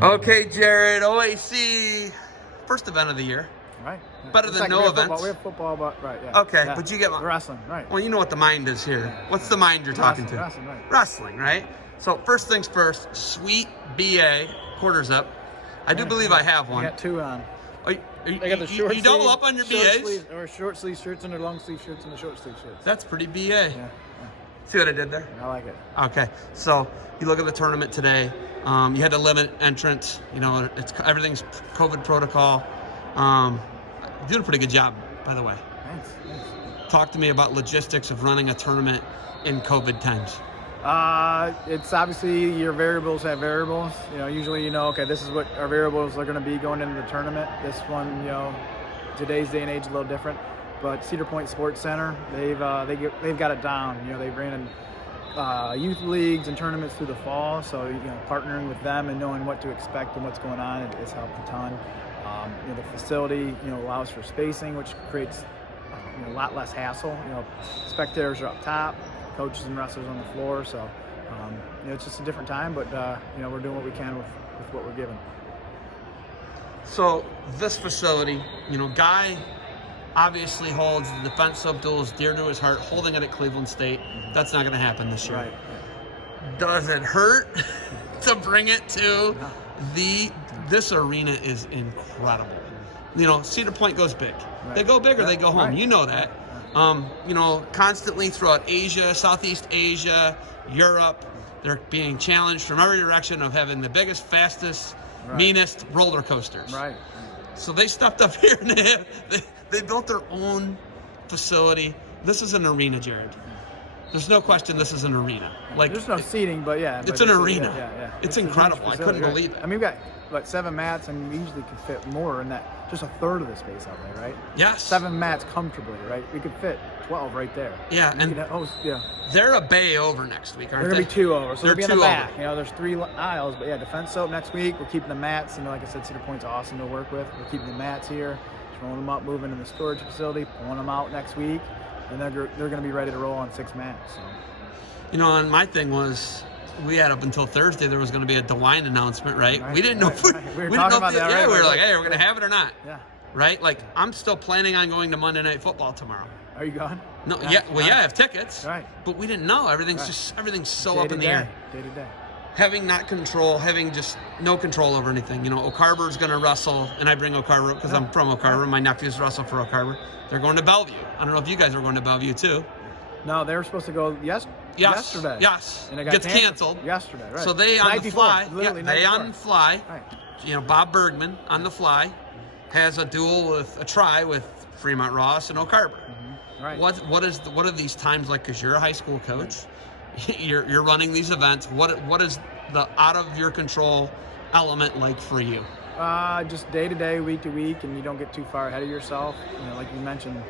Okay, Jared, OAC, first event of the year. Right. Better than no events. We have football, but right, yeah. Okay, yeah. but you get wrestling, right. Well, you know what the mind is here. Yeah. What's the mind you're talking to? Wrestling, right. Wrestling, right? So first things first, sweet BA, quarters up. I do believe I have one. I got two on. Are you, I got the short you double sleeve, up on your short BAs? sleeve, or short sleeve shirts and the long sleeve shirts and the short sleeve shirts. That's pretty BA. Yeah. See what I did there? I like it. Okay, so you look at the tournament today. You had to limit entrance. You know, everything's COVID protocol. Doing a pretty good job, by the way. Thanks. Talk to me about logistics of running a tournament in COVID times. It's obviously your variables have variables. You know, usually okay, this is what our variables are going to be going into the tournament. This one, today's day and age is a little different. But Cedar Point Sports Center, they've got it down. You know, they've ran in youth leagues and tournaments through the fall. So partnering with them and knowing what to expect and what's going on has helped a ton. The facility allows for spacing, which creates a lot less hassle. Spectators are up top, coaches and wrestlers on the floor. So it's just a different time, but we're doing what we can with what we're given. So this facility, Guy obviously holds the defense sub duels dear to his heart, holding it at Cleveland State. That's not going to happen this year. Right. Does it hurt to bring it to this arena is incredible. Cedar Point goes big. Right. They go big or they go home. Right. You know that. Constantly throughout Asia, Southeast Asia, Europe, they're being challenged from every direction of having the biggest, fastest, meanest roller coasters. Right. So they stepped up here and they built their own facility. This is an arena, Jared. There's no question this is an arena. Like, there's no seating, but yeah. It's an arena. Yeah. It's incredible. I couldn't believe it. I mean, we've got 7 mats, and we usually can fit more in that, just a third of the space out there, right? Yes. 7 mats comfortably, right? We could fit 12 right there. Yeah, and they're a bay over next week, aren't they? They're going to be 2 over, so they'll be in the back. Over. There's 3 aisles, but defense soap next week. We're keeping the mats. Like I said, Cedar Point's awesome to work with. We're keeping the mats here, just rolling them up, moving in the storage facility, pulling them out next week, and they're going to be ready to roll on 6 mats. So. And my thing was, we had up until Thursday there was going to be a DeWine announcement, right? We didn't know. We were talking about that. We were like, hey, we're going to have it or not. Yeah. Right? Like, I'm still planning on going to Monday Night Football tomorrow. Are you going? No. Yeah. Well, I have tickets. Right. But we didn't know. Everything's so day up in the air. Day to day. Having just no control over anything. Oak Harbor's going to wrestle, and I bring Oak Harbor because I'm from Oak Harbor. My nephews wrestle for Oak Harbor. They're going to Bellevue. I don't know if you guys are going to Bellevue too. No, they were supposed to go yesterday. Yes. And it gets canceled. Yesterday, right. So they on the fly. They on the fly. Right. Bob Bergman on the fly has a try with Fremont Ross and Oak Harbor. Mm-hmm. Right. What are these times like? Because you're a high school coach, you're running these events. What is the out of your control element like for you? Just day to day, week to week, and you don't get too far ahead of yourself. Like you mentioned,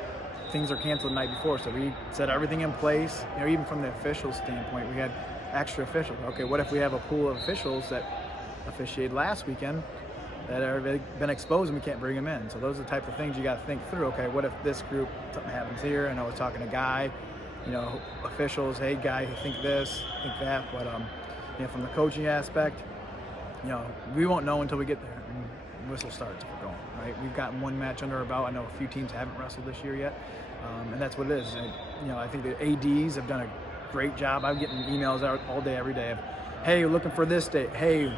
things are canceled the night before, so we set everything in place. Even from the officials standpoint, we had extra officials. Okay, what if we have a pool of officials that officiated last weekend that have been exposed and we can't bring them in? So those are the type of things you got to think through. Okay, what if this group, something happens here? I was talking to Guy, officials, hey Guy, think this, think that, but from the coaching aspect, we won't know until we get there and whistle starts if we're going, right? We've gotten 1 match under our belt. I know a few teams haven't wrestled this year yet, and that's what it is. I think the ADs have done a great job. I'm getting emails out all day, every day of, hey, looking for this date. Hey,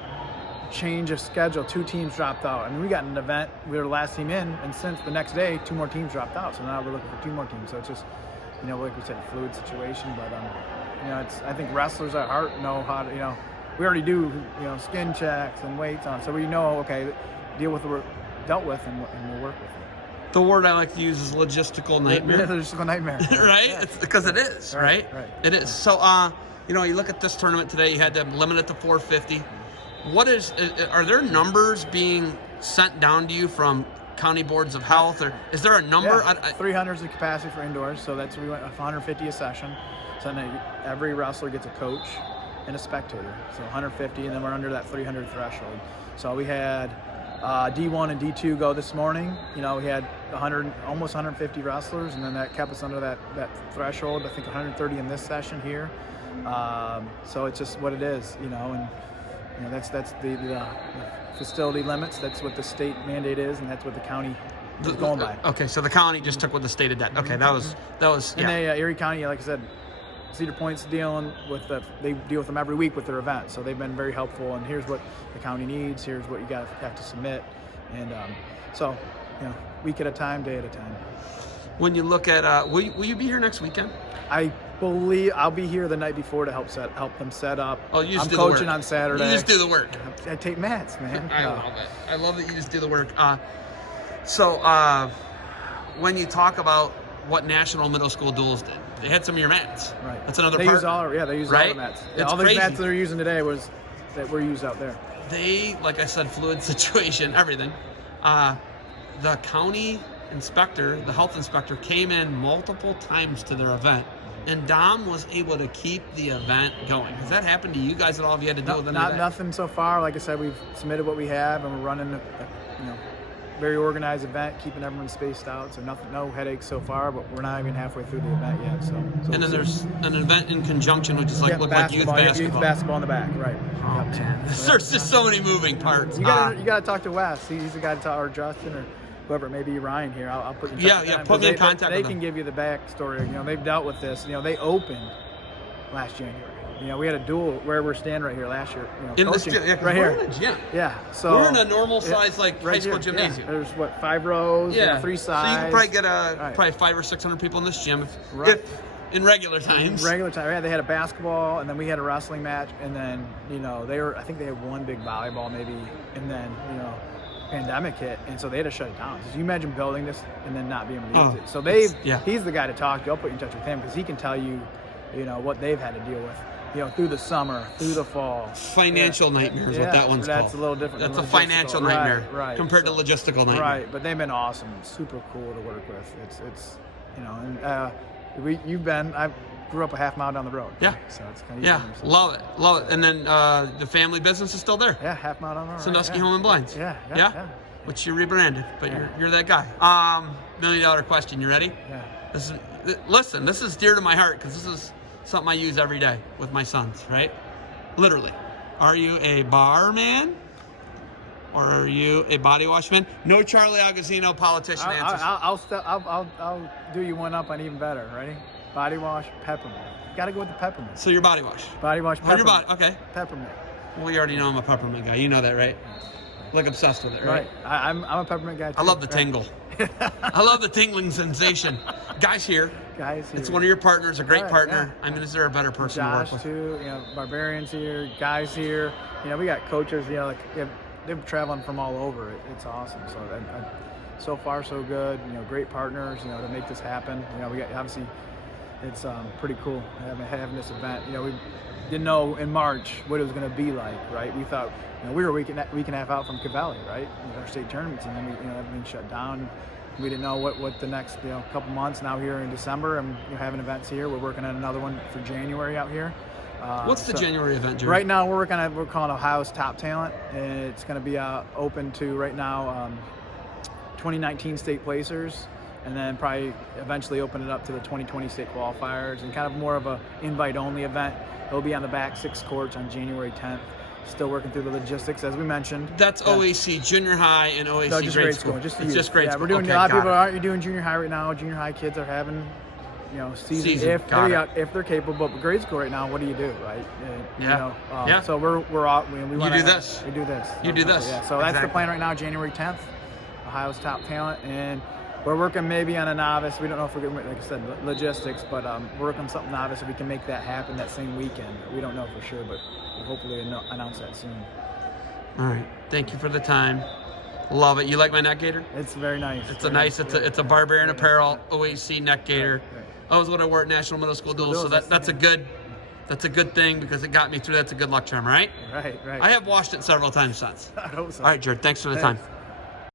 change of schedule. 2 teams dropped out. I mean, we got an event. We were the last team in, and since the next day, 2 more teams dropped out. So now we're looking for 2 more teams. So it's just, like we said, a fluid situation. But I think wrestlers at heart know how to, we already do, skin checks and weights on. So we know, okay, deal with what we're dealt with, and we'll work with it. The word I like to use is logistical nightmare. Logistical nightmare. Right? Yeah. It's because it is, right? It is. So, you look at this tournament today, you had to limit it to 450. Are there numbers being sent down to you from county boards of health, or is there a number? Yeah, 300 is the capacity for indoors, so we went 150 a session. So then every wrestler gets a coach and a spectator, so 150, and then we're under that 300 threshold. So we had D1 and D2 go this morning. We had almost 150 wrestlers, and then that kept us under that threshold. I think 130 in this session here. So it's just what it is, and You know, that's the facility limits. That's what the state mandate is, and that's what the county is going by. Okay, so the county just took what the state had done. Okay, that was And they, Erie County, like I said, Cedar Point's dealing with they deal with them every week with their events, so they've been very helpful. And here's what the county needs. Here's what you have to submit, and so you know, week at a time, day at a time. When you look at, will you be here next weekend? I believe I'll be here the night before to help them set up. Oh, you just I'm do coaching the work. on Saturday. You just do the work. I take mats, man. I love it. I love that you just do the work. So when you talk about what National Middle School Duels did, they had some of your mats. Right. That's another they part. Use all the mats. Yeah, It's all the crazy. mats that they're using today that were used out there. They, like I said, fluid situation, everything. The county inspector, the health inspector, came in multiple times to their event, and Dom was able to keep the event going. Has that happened to you guys at all? Have you had to deal with any of that? Nothing so far. Like I said, we've submitted what we have, and we're running a very organized event, keeping everyone spaced out. So no headaches so far, but we're not even halfway through the event yet. So and then there's an event in conjunction, which is like youth basketball. Youth basketball in the back, right? Oh man, there's just so many moving parts. You gotta talk to Wes. He's the guy to talk, or Justin, or whoever, maybe Ryan here. I'll put you in touch with them, put me in contact They with them. can give you the backstory. You know, they've dealt with this. You know, they opened last January. You know, we had a duel where we're standing right here last year. You know, in this right here. Yeah. So we're in a normal size high school gymnasium. Yeah. There's 5 rows, 3 sides. So you can probably get probably 500 or 600 people in this gym if in regular times. Yeah, they had a basketball, and then we had a wrestling match, and then I think they had one big volleyball maybe, and then pandemic hit, and so they had to shut it down. So you imagine building this and then not being able to use it. So he's the guy to talk to. I'll put you in touch with him because he can tell you, what they've had to deal with. Through the summer, through the fall. Financial nightmare is what that one's called. That's a little different. That's a financial nightmare compared to logistical nightmare. Right, but they've been awesome. Super cool to work with. It's I grew up a half mile down the road. Yeah. So it's kind of love it. And then the family business is still there. Yeah, half mile down the road. Sandusky Home and Blinds. Yeah. Which you rebranded, but you're that guy. $1 million question. You ready? Yeah. Listen, this is dear to my heart because this is something I use every day with my sons, right? Literally. Are you a bar man or are you a body wash man? No Charlie Agozzino politician answers. I'll do you one up on even better. Ready? Body wash, peppermint. You gotta go with the peppermint. So your body wash. Body wash, peppermint. Your body, okay. Peppermint. Well, you already know I'm a peppermint guy. You know that, right? Like obsessed with it, right? I'm a peppermint guy too. I love the tingle. I love the tingling sensation. Guys here. It's one of your partners, a great partner. Yeah. I mean, is there a better person Josh to work with? Too, Barbarian's here, guys here. We got coaches, they're traveling from all over. It's awesome. So so far so good. Great partners, to make this happen. We got, obviously, it's pretty cool having this event. We didn't know in March what it was going to be like, right? We thought, we were a week and a half out from Cavalli, right? Our state tournaments, and then everything shut down. We didn't know what the next couple months. Now here in December, and having events here. We're working on another one for January out here. What's the January event, Jerry? Right now we're calling Ohio's Top Talent, and it's going to be open to right now 2019 state placers, and then probably eventually open it up to the 2020 state qualifiers, and kind of more of a invite-only event. It'll be on the back 6 courts on January 10th. Still working through the logistics, as we mentioned. That's OAC junior high and OAC grade school. It's just grade school. We're doing a lot of people aren't doing junior high right now. Junior high kids are having, season. If they're capable. But grade school right now, what do you do, right? So we're all. We do this. We do this. You do this. Yeah. So that's the plan right now. January 10th, Ohio's Top Talent, and we're working maybe on a novice. We don't know if we're going to, like I said, logistics, but we're working on something novice if we can make that happen that same weekend. We don't know for sure, but we'll hopefully announce that soon. All right. Thank you for the time. Love it. You like my neck gaiter? It's very nice. It's a Barbarian Apparel OAC neck gaiter. Right. That was what I wore at National Middle School Duels, so that's a good thing because it got me through. That's a good luck charm, right? Right. I have washed it several times since. I hope so. All right, Jared. Thanks for the time.